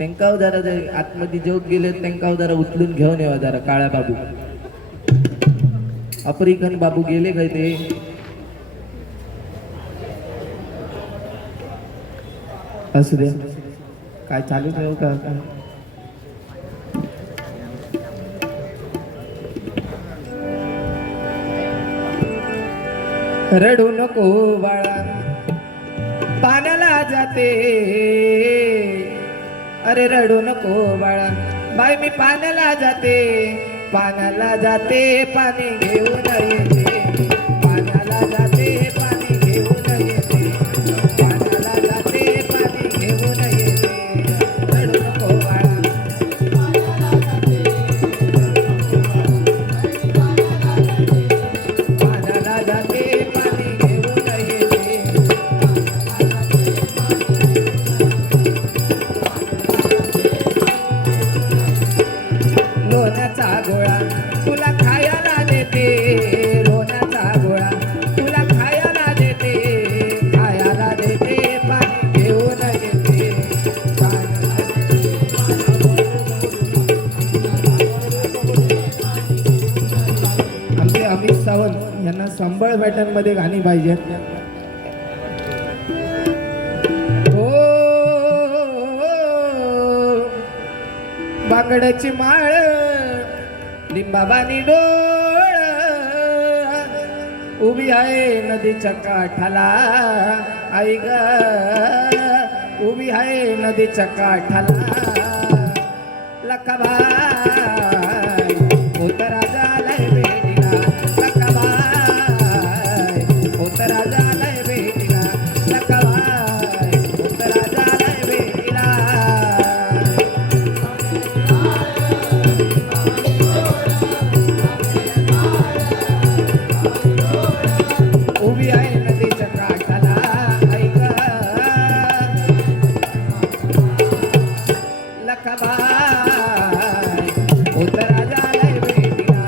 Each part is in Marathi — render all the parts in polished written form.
त्यांका जरा आतमध्ये जोग गेले त्यांका जरा उचलून घेऊन यावा जरा काळ्या बाबू आफ्रिकन बाबू गेले काय ते असू दे काय चालू ठेव का रडू नको बाळा पाण्याला जाते अरे रडू नको बाळा बाई मी पाण्याला जाते पाणी घेऊन येते पाण्याला जाते पाणी घेऊन येते पाण्याला जाते पाणी घेऊन येते रडू नको बाळा पाण्याला जाते पाणी घेऊन येते लोण्याचा गोळा तुला खायला देते लोण्याचा गोळा तुला खायला देते पाणी घेऊन येते आमचे अमित सावंत यांना संबळ पॅटर्न मध्ये गाणी पाहिजे बांगड्याची माळ लिंबाबानी डोळ उभी आहे नदीच्या काठाला आई ग उभी आहे नदीच्या काठाला लकाबाई होत राजा लय भेटीला लकाबाई होत राजा लय भेटीला लकाबाई होत राजा लय भेटीला उभी आहे नदीच्या काठाला ऐक लकाबाई होत राजा लय भेटीला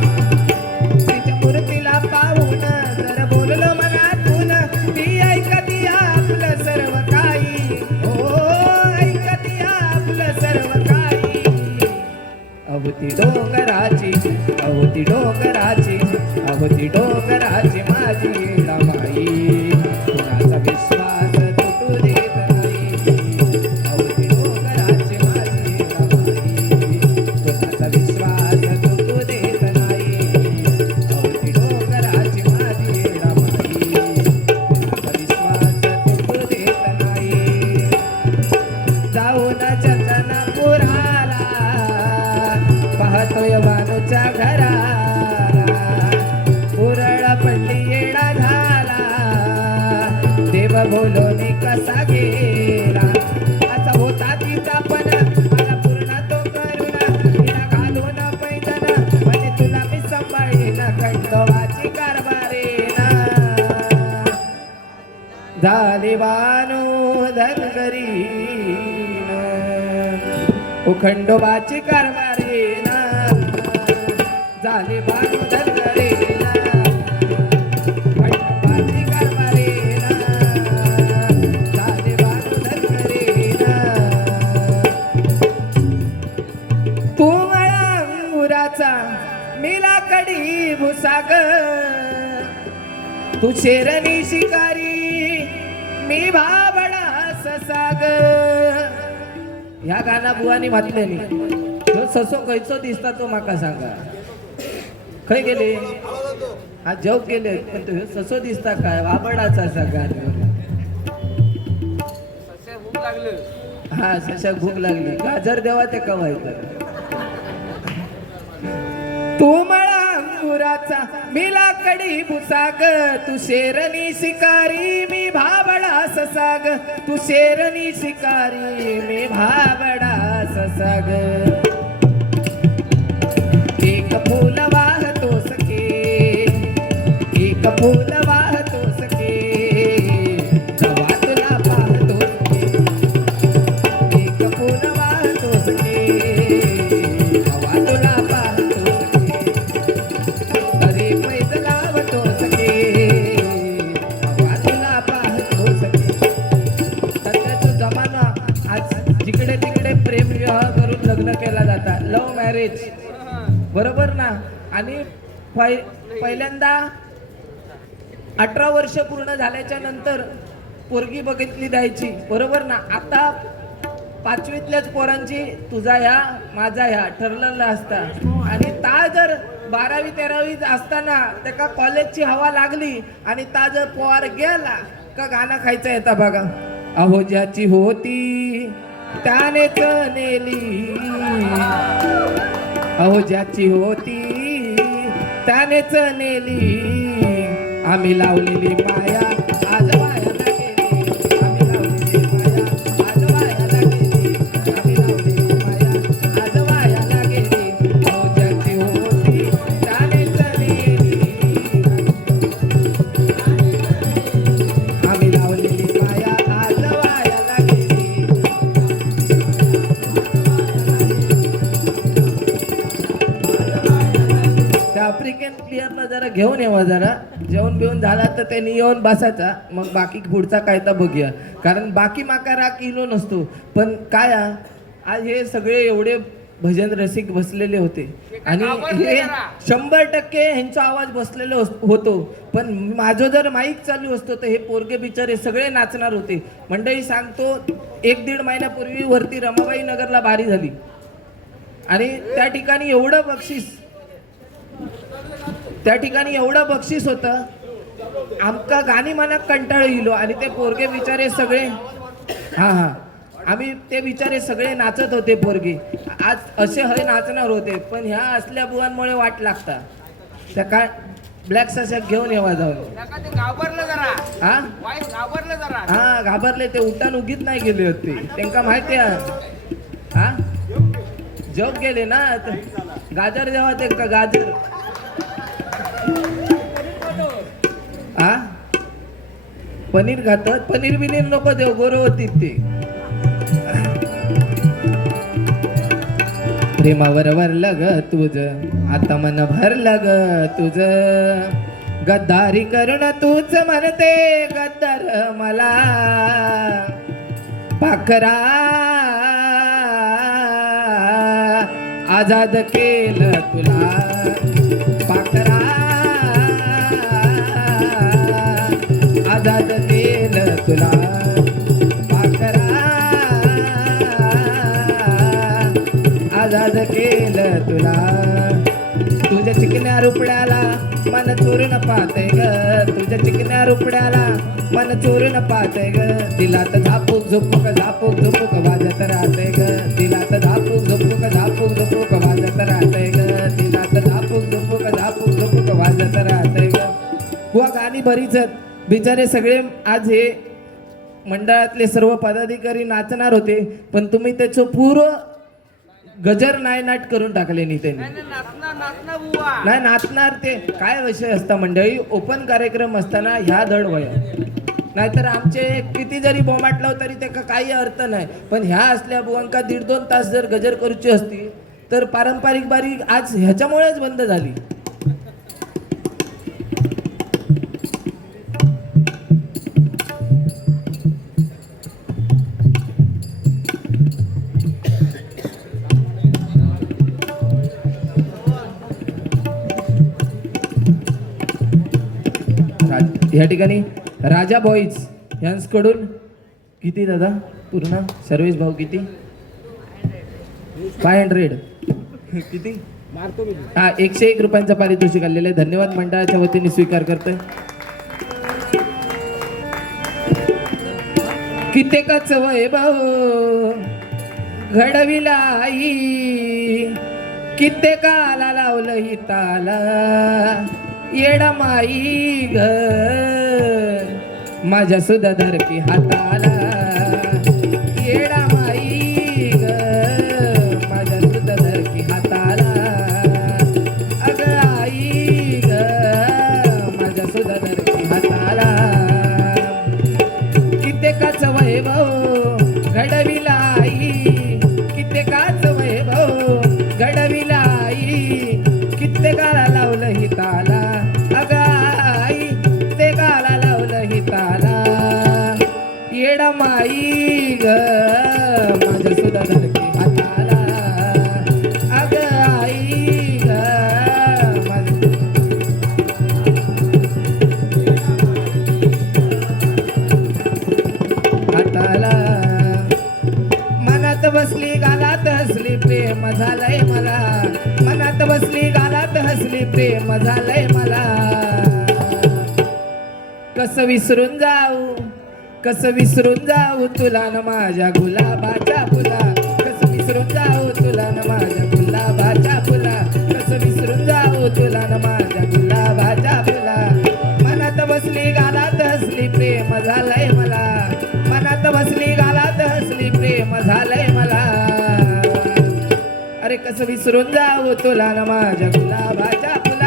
तिच्या मूर्तीला पाहून जर बोललो मनातून ती ऐकती आपलं सर्व काही हो ऐकती आपलं सर्व काही अवती डोंगराची अवती डोंगराची अवती डोंगराची माझी रमाई कुणाचा विश्वास तुटू देत नाही अवती डोंगराची माझी रमाई कुणाचा विश्वास तुटू देत नाही अवती डोंगराची माझी रमाई कुणाचा विश्वास तुटू देत नाही जाऊन चंदनापुराला पाहतोय बानूच्या घराला उरळ पडली येडा झाला देव बोलोनी कसा गेला असा होता तिचा पण मला पूर्ण तो करून तिला घालून पैठण म्हणजे तुला मी सांभाळीन खंडोबाची कारभारीना झाली बानू धनगरी ओ खंडोबाची कारभारीना झाली बानू धनगरीना खंडोबाची कारभारीना झाली बानू धनगरीना तू मला अंगुराचा मिला कडी भुसाग तू शेरणी शिकारी मी भाबडा ससाग ह्या गाणं बुवानी म्हटलेली तो ससो खयचो दिसता तो माका सांगा खय गेले हा जोक गेले पण तो ससो दिसता काय वाबडाचा असा गाणं हा सशा भूक लागली गाजर देवा ते कवायचं तू मला अंगुराचा मिला कडी भुसाग तू शेरणी शिकारी मी भाबडा ससाग तू शेरणी शिकारी मी भाबडा ससाग एक फूल वाहतो सखे एक फूल वाहतो सखे जवा तुला पाहतो सखे एक फूल वाहतो सखे जवा तुला पाहतो सखे लग्न केला जाता, लव्ह मॅरेज, बरोबर ना. आणि पहिल्यांदा 18 वर्ष पूर्ण झाल्याच्या नंतर पोरगी बघितली द्यायची, बरोबर ना. आता 5वीतल्याच पोरांची तुझा ह्या माझा ह्या ठरलेलं असतं. आणि ता जर 12वी 13वी असताना त्याका कॉलेजची हवा लागली आणि ता जर पोर गेला का गाणं खायचं येतं बघा. अहो ज्याची होती त्यानेच नेली, अहो ज्याची होती त्यानेच नेली, आम्ही लावलेली माया आज वायाला गेली, आम्ही लावलेली माया आज वायाला गेली, आम्ही लावलेली माया आज वायाला गेली. अहो ज्याची होती त्यानेच नेली, आम्ही लावलेली माया आज वायाला गेली. त्या आफ्रिकन प्लेअरला जरा घेऊन यावा, जरा जेवण बिवून झाला तर त्यांनी येऊन बसायचा, मग बाकी पुढचा काय तर बघूया. कारण बाकी माका राग इलो नसतो, पण काय आज हे सगळे एवढे भजन रसिक बसलेले होते आणि हे 100% ह्यांचा आवाज बसलेला होतो. पण माझं जर माईक चालू असतो तर हे पोरगे बिचारे सगळे नाचणार होते. मंडळी सांगतो, 1-1.5 महिन्यापूर्वी वरती रमाबाई नगरला बारी झाली आणि त्या ठिकाणी एवढं बक्षीस होतं, आमका गाणी मनात कंटाळ येलो आणि ते पोरगे बिचारे सगळे आम्ही ते बिचारे सगळे नाचत होते पोरगे. आज असे हे नाचणार होते, पण ह्या असल्या बुवांमुळे वाट लागता. त्या काय ब्लॅक सशाक घेऊन येवा जाऊन घाबरले ते उठान उगीत नाही गेले होते. त्यांना माहिती आहे जग गेले ना. गाजर जेव्हा ते गाजर पनीर खातात, पनीर बिनीर नको देव, गोर होती ते. प्रेमावर वरलं ग तुझ, आता मन भरलं ग तुझ, गद्दारी करून तूच म्हणते गद्दार मला, पाखरा आजाद केलं तुला, पाखरा आजाद केलं तुला, पाखरा आजाद केलं तुला. तुझ्या चिकन्या रुपड्याला मन चोरून पाहते ग, तुझ्या चिकन्या रुपड्याला मन चोरून पाहते ग, दिलात झापूक झुपूक झापूक झुपूक वाजत राहते ग, दिलात झापूक झुपूक झापूक झुपूक वाजत राहते ग, दिलात झापूक झुपूक झापूक झुपूक वाजत राहते ग. बुवा गाणी बरीच बिचारे सगळे आज हे मंडळातले सर्व पदाधिकारी नाचणार होते, पण तुम्ही त्याचं पूर्ण गजर नायनाट करून टाकले नाही त्यांनी. नाही नाचणार ते काय विषय असता मंडळी, ओपन कार्यक्रम असताना ह्या धड वया, नाहीतर आमचे किती जरी बोमाट लाव तरी ते काही अर्थ नाही. पण ह्या असल्या बुवांका 1.5-2 तास जर गजर करूची असती तर पारंपरिक बारी आज ह्याच्यामुळेच बंद झाली. या ठिकाणी राजा बॉईज यांकडून किती दादा पूर्ण सर्व्हिस भाव किती 500 किती 101 रुपयांचा पारितोषिक आलेलं आहे. धन्यवाद मंडळाच्या वतीने स्वीकार करतोय. कित्येकाच वैभव घडविला आई, कित्येकाला लावलं हिताला येडा माई ग, माझ्या सुद्धा धरकी हाताला येडा माई ग, माझ्या सुद्धा धरकी हाताला, अग आई ग माझ्या सुद्धा धरकी हाताला. कित्येकाच वैभव घडविला आई, कित्येकाच वैभव घडविला आई, कित्येकाला लावलं हिताला, अग आई ते काला लावलं हिताला येडा माई ग, माझ्या सुद्धा धरकी हाताला. झालंय मला. कसं विसरून जाऊ, कसं विसरून जाऊ तुला न माझ्या गुलाबाच्या फुला. कसं विसरून जाऊ तुला न माझ्या गुलाबाच्या फुला. कसं विसरून जाऊ तुला न माझ्या गुलाबाच्या फुला. मनात बसली गालात हसली प्रेम झालंय मला. मनात बसली गालात हसली प्रेम झालंय मला. अरे कसं विसरून जाऊ तुला न माझ्या गुलाबाच्या फुला.